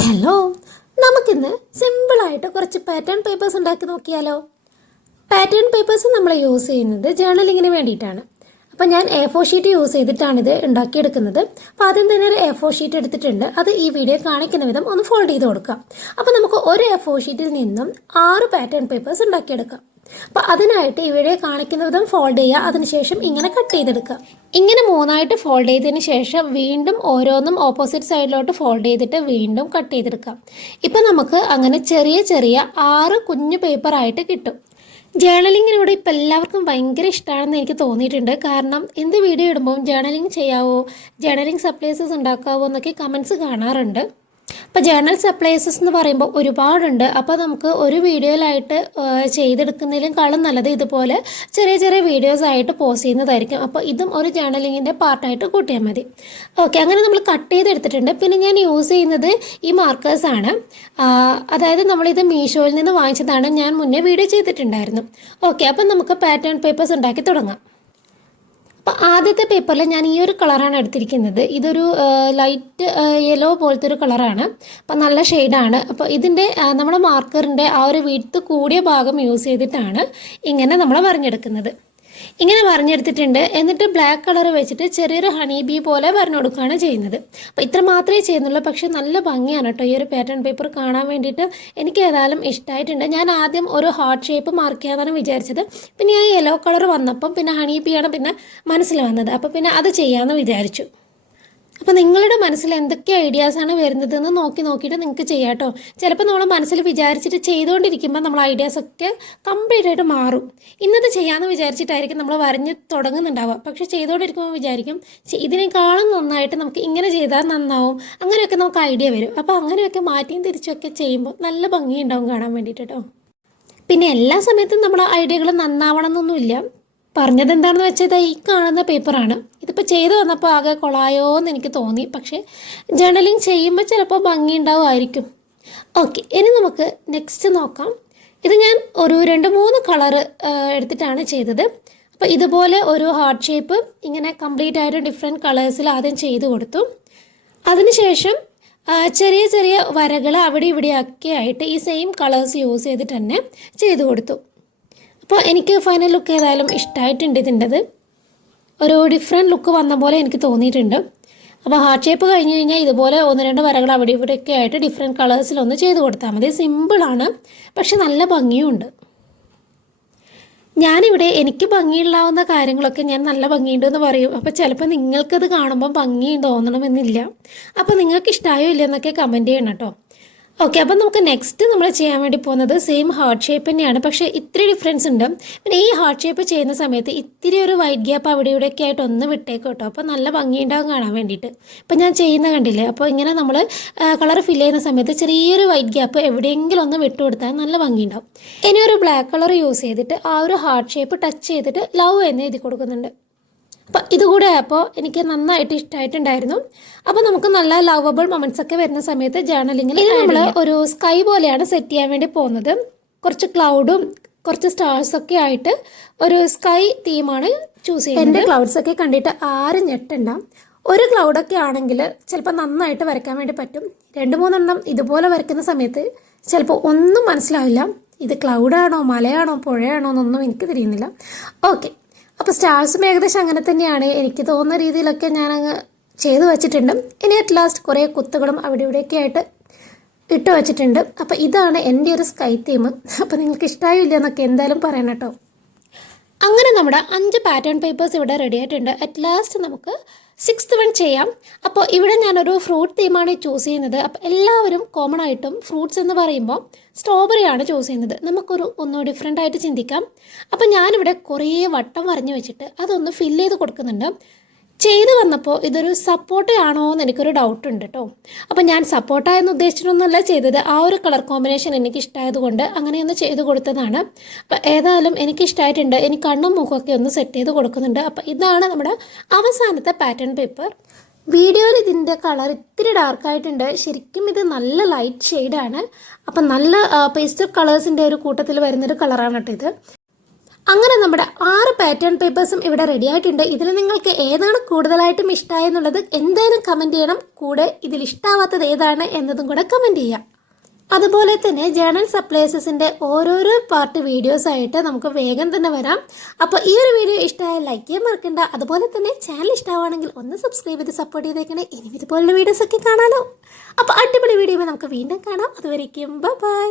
Hello, നമുക്കിന്ന് സിമ്പിളായിട്ട് കുറച്ച് പാറ്റേൺ പേപ്പേഴ്സ് ഉണ്ടാക്കി നോക്കിയാലോ. പാറ്റേൺ പേപ്പേഴ്സ് നമ്മൾ യൂസ് ചെയ്യുന്നത് ജേർണലിങ്ങിന് വേണ്ടിയിട്ടാണ്. അപ്പോൾ ഞാൻ A4 ഷീറ്റ് യൂസ് ചെയ്തിട്ടാണ് ഇത് ഉണ്ടാക്കിയെടുക്കുന്നത്. അപ്പോൾ ആദ്യം തന്നെ ഒരു A4 ഷീറ്റ് എടുത്തിട്ടുണ്ട്. അത് ഈ വീഡിയോ കാണിക്കുന്ന വിധം ഒന്ന് ഫോൾഡ് ചെയ്ത് കൊടുക്കാം. അപ്പോൾ നമുക്ക് ഒരു A4 ഷീറ്റിൽ നിന്നും 6 പാറ്റേൺ പേപ്പേഴ്സ് ഉണ്ടാക്കിയെടുക്കാം. അപ്പോൾ അതിനായിട്ട് ഈ വീഡിയോ കാണിക്കുന്ന വിധം ഫോൾഡ് ചെയ്യുക. അതിനുശേഷം ഇങ്ങനെ കട്ട് ചെയ്തെടുക്കുക. ഇങ്ങനെ 3ആയിട്ട് ഫോൾഡ് ചെയ്തതിന് ശേഷം വീണ്ടും ഓരോന്നും ഓപ്പോസിറ്റ് സൈഡിലോട്ട് ഫോൾഡ് ചെയ്തിട്ട് വീണ്ടും കട്ട് ചെയ്തെടുക്കാം. ഇപ്പം നമുക്ക് അങ്ങനെ ചെറിയ ചെറിയ 6 കുഞ്ഞു പേപ്പറായിട്ട് കിട്ടും. ജേർണലിങ്ങിനോട് ഇപ്പം എല്ലാവർക്കും ഭയങ്കര ഇഷ്ടമാണെന്ന് എനിക്ക് തോന്നിയിട്ടുണ്ട്. കാരണം എന്ത് വീഡിയോ ഇടുമ്പോൾ ജേർണലിങ് ചെയ്യാവോ, ജേർണലിങ് സപ്ലൈസസ് ഉണ്ടാക്കാവോ എന്നൊക്കെ കമൻസ് കാണാറുണ്ട്. അപ്പോൾ ജേർണൽ സപ്ലൈസസ് എന്ന് പറയുമ്പോൾ ഒരുപാടുണ്ട്. അപ്പോൾ നമുക്ക് ഒരു വീഡിയോയിലായിട്ട് ചെയ്തെടുക്കുന്നതിനേക്കാളും നല്ലത് ഇതുപോലെ ചെറിയ ചെറിയ വീഡിയോസ് ആയിട്ട് പോസ്റ്റ് ചെയ്യുന്നതായിരിക്കും. അപ്പോൾ ഇതും ഒരു ജേർണലിങ്ങിൻ്റെ പാർട്ടായിട്ട് കൂട്ടിയാൽ മതി. ഓക്കെ, അങ്ങനെ നമ്മൾ കട്ട് ചെയ്തെടുത്തിട്ടുണ്ട്. പിന്നെ ഞാൻ യൂസ് ചെയ്യുന്നത് ഈ മാർക്കേഴ്സാണ്. അതായത് നമ്മളിത് മീഷോയിൽ നിന്ന് വാങ്ങിച്ചതാണ്. ഞാൻ മുന്നേ വീഡിയോ ചെയ്തിട്ടുണ്ടായിരുന്നു. ഓക്കെ, അപ്പം നമുക്ക് പാറ്റേൺ പേപ്പേഴ്സ് ഉണ്ടാക്കി തുടങ്ങാം. അപ്പോൾ ആദ്യത്തെ പേപ്പറിൽ ഞാൻ ഈ ഒരു കളറാണ് എടുത്തിരിക്കുന്നത്. ഇതൊരു ലൈറ്റ് യെല്ലോ പോലത്തെ ഒരു കളറാണ്. അപ്പോൾ നല്ല ഷെയ്ഡാണ്. അപ്പോൾ ഇതിൻ്റെ നമ്മുടെ മാർക്കറിൻ്റെ ആ ഒരു വിഡ്ത്ത് കൂടിയ ഭാഗം യൂസ് ചെയ്തിട്ടാണ് ഇങ്ങനെ നമ്മൾ വരഞ്ഞെടുക്കുന്നത്. ഇങ്ങനെ വരഞ്ഞെടുത്തിട്ടുണ്ട്. എന്നിട്ട് ബ്ലാക്ക് കളർ വെച്ചിട്ട് ചെറിയൊരു ഹണി ബീ പോലെ വരഞ്ഞു കൊടുക്കുകയാണ് ചെയ്യുന്നത്. അപ്പോൾ ഇത്ര മാത്രമേ ചെയ്യുന്നുള്ളൂ. പക്ഷേ നല്ല ഭംഗിയാണ് കേട്ടോ ഈ ഒരു പാറ്റേൺ പേപ്പർ കാണാൻ വേണ്ടിയിട്ട്. എനിക്ക് ഏതായാലും ഇഷ്ടമായിട്ടുണ്ട്. ഞാൻ ആദ്യം ഒരു ഹാർട്ട് ഷേപ്പ് മാർക്ക് ചെയ്യാനാണ് വിചാരിച്ചത്. പിന്നെ ആ യെല്ലോ കളർ വന്നപ്പം പിന്നെ ഹണി ബീ ആണ് പിന്നെ മനസ്സിൽ വന്നത്. അപ്പോൾ പിന്നെ അത് ചെയ്യാമെന്ന് വിചാരിച്ചു. അപ്പോൾ നിങ്ങളുടെ മനസ്സിൽ എന്തൊക്കെ ഐഡിയാസാണ് വരുന്നതെന്ന് നോക്കിയിട്ട് നിങ്ങൾക്ക് ചെയ്യാം കേട്ടോ. ചിലപ്പോൾ നമ്മൾ മനസ്സിൽ വിചാരിച്ചിട്ട് ചെയ്തുകൊണ്ടിരിക്കുമ്പോൾ നമ്മൾ ഐഡിയാസൊക്കെ കംപ്ലീറ്റ് ആയിട്ട് മാറും. ഇന്നത് ചെയ്യാമെന്ന് വിചാരിച്ചിട്ടായിരിക്കും നമ്മൾ വരഞ്ഞ് തുടങ്ങുന്നുണ്ടാവുക. പക്ഷേ ചെയ്തുകൊണ്ടിരിക്കുമ്പോൾ വിചാരിക്കും ഇതിനേക്കാളും നന്നായിട്ട് നമുക്ക് ഇങ്ങനെ ചെയ്താൽ നന്നാവും. അങ്ങനെയൊക്കെ നമുക്ക് ഐഡിയ വരും. അപ്പോൾ അങ്ങനെയൊക്കെ മാറ്റിയും തിരിച്ചൊക്കെ ചെയ്യുമ്പോൾ നല്ല ഭംഗിയുണ്ടാവും കാണാൻ വേണ്ടിയിട്ട് കേട്ടോ. പിന്നെ എല്ലാ സമയത്തും നമ്മുടെ ഐഡിയകൾ നന്നാവണം എന്നൊന്നുമില്ല. പറഞ്ഞത് എന്താണെന്ന് വെച്ചാൽ ഈ കാണുന്ന പേപ്പറാണ്. ഇതിപ്പോൾ ചെയ്തു വന്നപ്പോൾ ആകെ കൊളായോ എന്ന് എനിക്ക് തോന്നി. പക്ഷേ ജേർണലിങ് ചെയ്യുമ്പോൾ ചിലപ്പോൾ ഭംഗി ഉണ്ടാവുമായിരിക്കും. ഓക്കെ, ഇനി നമുക്ക് നെക്സ്റ്റ് നോക്കാം. ഇത് ഞാൻ ഒരു 2-3 കളറ് എടുത്തിട്ടാണ് ചെയ്തത്. അപ്പോൾ ഇതുപോലെ ഒരു ഹാർട്ട് ഷേപ്പ് ഇങ്ങനെ കംപ്ലീറ്റ് ആയിട്ട് ഡിഫറെൻറ്റ് കളേഴ്സിൽ ആദ്യം ചെയ്ത് കൊടുത്തു. അതിനുശേഷം ചെറിയ ചെറിയ വരകൾ അവിടെ ഇവിടെയൊക്കെ ആയിട്ട് ഈ സെയിം കളേഴ്സ് യൂസ് ചെയ്തിട്ട് തന്നെ ചെയ്തു കൊടുത്തു. അപ്പോൾ എനിക്ക് ഫൈനൽ ലുക്ക് ഏതായാലും ഇഷ്ടമായിട്ടുണ്ട്. ഇതിൻ്റെത് ഒരു ഡിഫറെൻറ്റ് ലുക്ക് വന്ന പോലെ എനിക്ക് തോന്നിയിട്ടുണ്ട്. അപ്പോൾ ഹാർട്ട് ഷേപ്പ് കഴിഞ്ഞ് കഴിഞ്ഞാൽ ഇതുപോലെ 1-2 വരകൾ അവിടെ ഇവിടെയൊക്കെ ആയിട്ട് ഡിഫറെൻറ്റ് കളേഴ്സിലൊന്ന് ചെയ്ത് കൊടുത്താൽ മതി. സിമ്പിളാണ്, പക്ഷെ നല്ല ഭംഗിയുമുണ്ട്. ഞാനിവിടെ എനിക്ക് ഭംഗിയുണ്ടാവുന്ന കാര്യങ്ങളൊക്കെ ഞാൻ നല്ല ഭംഗിയുണ്ടെന്ന് പറയും. അപ്പോൾ ചിലപ്പോൾ നിങ്ങൾക്കത് കാണുമ്പോൾ ഭംഗി തോന്നണമെന്നില്ല. അപ്പോൾ നിങ്ങൾക്ക് ഇഷ്ടമായോ ഇല്ലെന്നൊക്കെ കമൻറ്റ് ചെയ്യണം കേട്ടോ. ഓക്കെ, അപ്പം നമുക്ക് നെക്സ്റ്റ് നമ്മൾ ചെയ്യാൻ വേണ്ടി പോകുന്നത് സെയിം ഹാർട്ട് ഷേപ്പ് തന്നെയാണ്. പക്ഷേ ഇത്തിരി ഡിഫറൻസ് ഉണ്ട്. പിന്നെ ഈ ഹാർട്ട് ഷേപ്പ് ചെയ്യുന്ന സമയത്ത് ഇത്തിരി ഒരു വൈറ്റ് ഗ്യാപ്പ് അവിടെ ഇവിടെയൊക്കെ ആയിട്ട് ഒന്ന് വിട്ടേക്കും കേട്ടോ. അപ്പോൾ നല്ല ഭംഗിയുണ്ടാവും കാണാൻ വേണ്ടിയിട്ട്. ഇപ്പം ഞാൻ ചെയ്യുന്ന കണ്ടില്ലേ. അപ്പോൾ ഇങ്ങനെ നമ്മൾ കളർ ഫില്ല് ചെയ്യുന്ന സമയത്ത് ചെറിയൊരു വൈറ്റ് ഗ്യാപ്പ് എവിടെയെങ്കിലും ഒന്ന് വിട്ടു കൊടുത്താൽ നല്ല ഭംഗിയുണ്ടാവും. ഇനി ഒരു ബ്ലാക്ക് കളർ യൂസ് ചെയ്തിട്ട് ആ ഒരു ഹാർട്ട് ഷേപ്പ് ടച്ച് ചെയ്തിട്ട് ലവ് എന്ന് എഴുതി കൊടുക്കുന്നുണ്ട്. അപ്പോൾ ഇതുകൂടെ ആയപ്പോൾ എനിക്ക് നന്നായിട്ട് ഇഷ്ടമായിട്ടുണ്ടായിരുന്നു. അപ്പോൾ നമുക്ക് നല്ല ലവബിൾ മൊമെൻറ്റ്സ് ഒക്കെ വരുന്ന സമയത്ത് ജേർണലിങ്ങിൽ നമ്മൾ ഒരു സ്കൈ പോലെയാണ് സെറ്റ് ചെയ്യാൻ വേണ്ടി പോകുന്നത്. കുറച്ച് ക്ലൗഡും കുറച്ച് സ്റ്റാർസൊക്കെ ആയിട്ട് ഒരു സ്കൈ തീമാണ് ചൂസ് ചെയ്യുന്നത്. എൻ്റെ ക്ലൗഡ്സൊക്കെ കണ്ടിട്ട് ആരും ഞെട്ടുണ്ടാവും. ഒരു ക്ലൗഡൊക്കെ ആണെങ്കിൽ ചിലപ്പോൾ നന്നായിട്ട് വരയ്ക്കാൻ വേണ്ടി പറ്റും. 2-3 ഇതുപോലെ വരയ്ക്കുന്ന സമയത്ത് ചിലപ്പോൾ ഒന്നും മനസ്സിലാവില്ല. ഇത് ക്ലൗഡാണോ മലയാണോ പുഴയാണോ എന്നൊന്നും എനിക്ക് തിരിയുന്നില്ല. ഓക്കെ, അപ്പോൾ സ്റ്റാർസും ഏകദേശം അങ്ങനെ തന്നെയാണ്. എനിക്ക് തോന്നുന്ന രീതിയിലൊക്കെ ഞാനങ്ങ് ചെയ്തു വച്ചിട്ടുണ്ട്. ഇനി അറ്റ് ലാസ്റ്റ് കുറേ കുത്തുകളും അവിടെ ഇവിടെയൊക്കെ ആയിട്ട് ഇട്ട് വച്ചിട്ടുണ്ട്. അപ്പോൾ ഇതാണ് എൻ്റെ ഒരു സ്കൈ തീം. അപ്പോൾ നിങ്ങൾക്ക് ഇഷ്ടമായില്ല എന്നൊക്കെ എന്തായാലും പറയണം കേട്ടോ. അങ്ങനെ നമ്മുടെ 5 പാറ്റേൺ പേപ്പേഴ്സ് ഇവിടെ റെഡി ആയിട്ടുണ്ട്. അറ്റ് ലാസ്റ്റ് നമുക്ക് 6th വൺ ചെയ്യാം. അപ്പോൾ ഇവിടെ ഞാനൊരു ഫ്രൂട്ട് തീമാണ് ചൂസ് ചെയ്യുന്നത്. അപ്പോൾ എല്ലാവരും കോമൺ ആയിട്ടും ഫ്രൂട്ട്സ് എന്ന് പറയുമ്പോൾ സ്ട്രോബെറിയാണ് ചൂസ് ചെയ്യുന്നത്. നമുക്കൊരു ഒന്ന് ഡിഫറെൻ്റ് ആയിട്ട് ചിന്തിക്കാം. അപ്പോൾ ഞാനിവിടെ കുറേ വട്ടം വരഞ്ഞു വെച്ചിട്ട് അതൊന്ന് ഫില്ല് ചെയ്ത് കൊടുക്കുന്നുണ്ട്. ചെയ്തു വന്നപ്പോൾ ഇതൊരു സപ്പോർട്ട ആണോ എന്ന് എനിക്കൊരു ഡൗട്ട് ഉണ്ട് കേട്ടോ. അപ്പോൾ ഞാൻ സപ്പോർട്ട എന്ന് ഉദ്ദേശിച്ചിട്ടൊന്നുമല്ല ചെയ്തത്. ആ ഒരു കളർ കോമ്പിനേഷൻ എനിക്ക് ഇഷ്ടമായതുകൊണ്ട് അങ്ങനെയൊന്ന് ചെയ്ത് കൊടുത്തതാണ്. അപ്പോൾ ഏതായാലും എനിക്ക് ഇഷ്ടമായിട്ടുണ്ട്. ഇനി കണ്ണും മുഖമൊക്കെ ഒന്ന് സെറ്റ് ചെയ്ത് കൊടുക്കുന്നുണ്ട്. അപ്പോൾ ഇതാണ് നമ്മുടെ അവസാനത്തെ പാറ്റേൺ പേപ്പർ. വീഡിയോയിൽ ഇതിൻ്റെ കളർ ഇത്തിരി ഡാർക്കായിട്ടുണ്ട്. ശരിക്കും ഇത് നല്ല ലൈറ്റ് ഷെയ്ഡാണ്. അപ്പം നല്ല പേസ്റ്റൽ കളേഴ്സിൻ്റെ ഒരു കൂട്ടത്തിൽ വരുന്നൊരു കളറാണ് കേട്ടോ ഇത്. അങ്ങനെ നമ്മുടെ 6 പാറ്റേൺ പേപ്പേഴ്സും ഇവിടെ റെഡി ആയിട്ടുണ്ട്. ഇതിൽ നിങ്ങൾക്ക് ഏതാണ് കൂടുതലായിട്ടും ഇഷ്ടമായെന്നുള്ളത് എന്തായാലും കമൻറ്റ് ചെയ്യണം. കൂടെ ഇതിൽ ഇഷ്ടമാവാത്തത് ഏതാണ് എന്നതും കൂടെ കമൻറ്റ് ചെയ്യാം. അതുപോലെ തന്നെ ജേണൽ സപ്ലൈസസിൻ്റെ ഓരോരോ പാർട്ട് വീഡിയോസ് ആയിട്ട് നമുക്ക് വേഗം തന്നെ വരാം. അപ്പോൾ ഈ ഒരു വീഡിയോ ഇഷ്ടമായാൽ ലൈക്ക് ചെയ്യാൻ മറക്കണ്ട. അതുപോലെ തന്നെ ചാനൽ ഇഷ്ടമാണെങ്കിൽ ഒന്ന് സബ്സ്ക്രൈബ് ചെയ്ത് സപ്പോർട്ട് ചെയ്തേക്കണേ. ഇനി ഇതുപോലുള്ള വീഡിയോസൊക്കെ കാണാമല്ലോ. അപ്പോൾ അടിപൊളി വീഡിയോ നമുക്ക് വീണ്ടും കാണാം. അതുവരേക്കും ബൈ.